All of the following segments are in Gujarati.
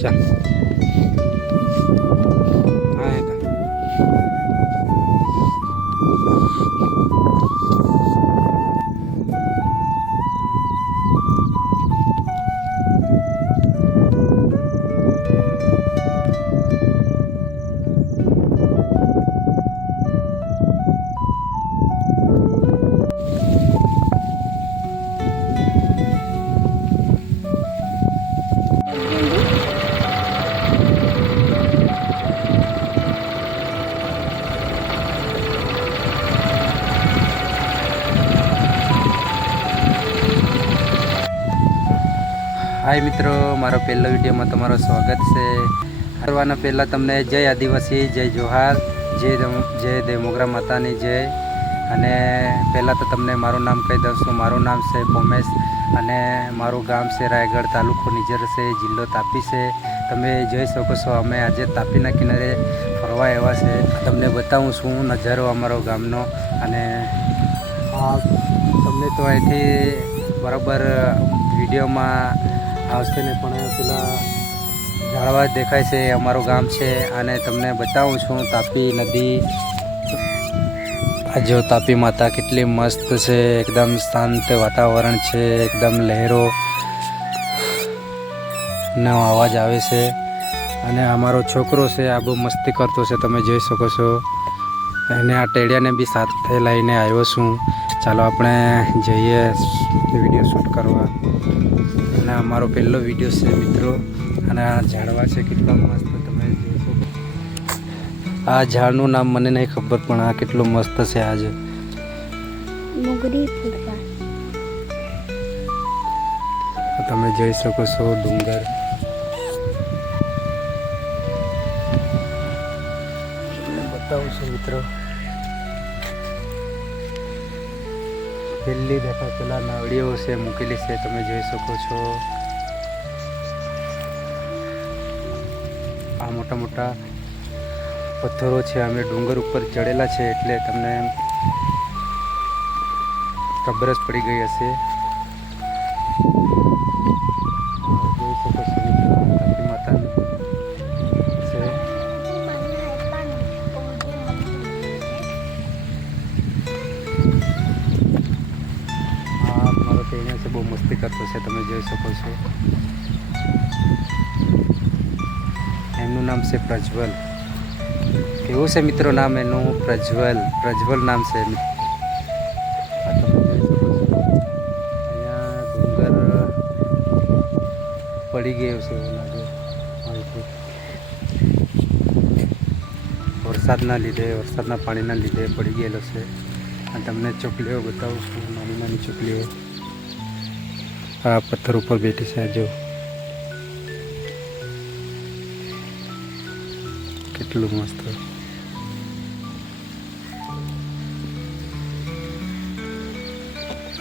ચાલ હા હાય મિત્રો, મારો પહેલો વિડીયોમાં તમારું સ્વાગત છે. કરવાના પહેલાં તમને જય આદિવાસી, જય જોહાર, જય દેવમોગરા માતાની જય. અને પહેલાં તો તમને મારું નામ કહી દઉં છું. મારું નામ છે પોમેશ અને મારું ગામ છે રાયગઢ, તાલુકો નિઝર છે, જિલ્લો તાપી છે. તમે જોઈ શકો છો અમે આજે તાપીના કિનારે ફરવા આવ્યા છે. તમને બતાવું છું નજારો અમારો ગામનો. અને તમને તો અહીંથી બરાબર વિડીયોમાં આવશે ને, પણ પેલા ઝાડવા દેખાય છે અમારું ગામ છે. અને તમને બતાવું છું તાપી નદી. આ જો તાપી માતા કેટલી મસ્ત છે, એકદમ શાંત વાતાવરણ છે, એકદમ લહેરો નો અવાજ આવે છે. અને અમારો છોકરો છે આ બહુ મસ્તી કરતો છે, તમે જોઈ શકો છો. એને આ ટેડિયાને બી સાથે લઈને આવ્યો છું. ચાલો આપણે જઈએ વિડીયો શૂટ કરવા. અને અમારો પહેલો વિડીયો છે મિત્રો. અને આ ઝાડવા છે કેટલા મસ્ત, તમે જોશો. આ ઝાડનું નામ મને નહીં ખબર, પણ આ કેટલું મસ્ત છે. આજે તમે જોઈ શકો છો ડુંગર. બતાવું છું મિત્રો. પેલી દેખા પેલા નાવડીઓ છે મૂકેલી છે, તમે જોઈ શકો છો. આ મોટા મોટા પથ્થરો છે. અમે ડુંગર ઉપર ચડેલા છે એટલે તમને ખબર જ પડી ગઈ હશે. જોઈ શકો છો તાપી માતા છે. મારો ટેણિયો છે બહુ મસ્તી કરતો છે, તમે જોઈ શકો છો. એમનું નામ છે પ્રજ્વલ. કેવું છે મિત્રો નામ એનું? પ્રજ્વલ. પ્રજ્વલ નામ છે. આ તમે જોઈ શકો છો. અહીંયા ડુંગર પડી ગયું છે એવું લાગે અહીંથી. વરસાદના પાણીના લીધે પડી ગયેલો છે. અને તમને ચોકલીઓ બતાવું છું, નાની નાની ચોકલીઓ. આ પથ્થર ઉપર બેઠી છે, જો કેટલું મસ્ત.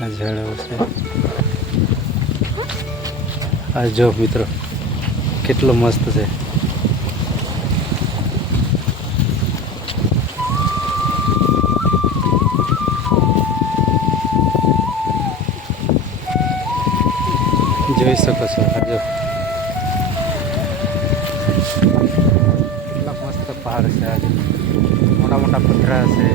આ ઝાડો છે. આ જો મિત્રો કેટલું મસ્ત છે. જોઈ શકો છો. આ જો કેટલા મસ્ત પહાડ છે. આજે મોટા મોટા પથરા છે.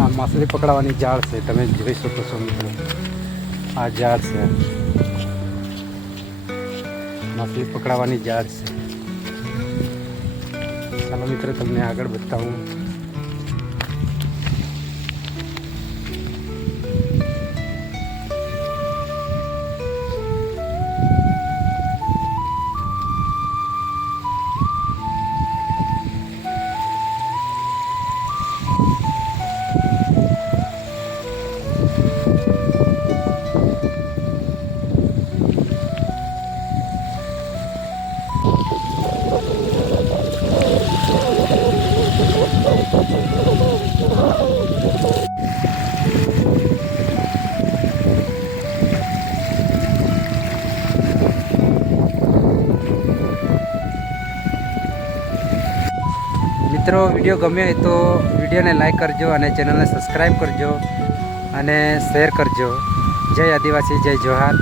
આ માછલી પકડવાની જાળ છે, તમે જોઈ શકો છો મિત્રો. આ જાળ છે, માછલી પકડવાની જાળ છે. ચાલો મિત્રો તમને આગળ બતાવું. મિત્રો વિડીયો ગમ્યો હોય તો વિડીયોને લાઈક કરજો અને ચેનલને સબસ્ક્રાઈબ કરજો અને શેર કરજો. જય આદિવાસી, જય જોહાર.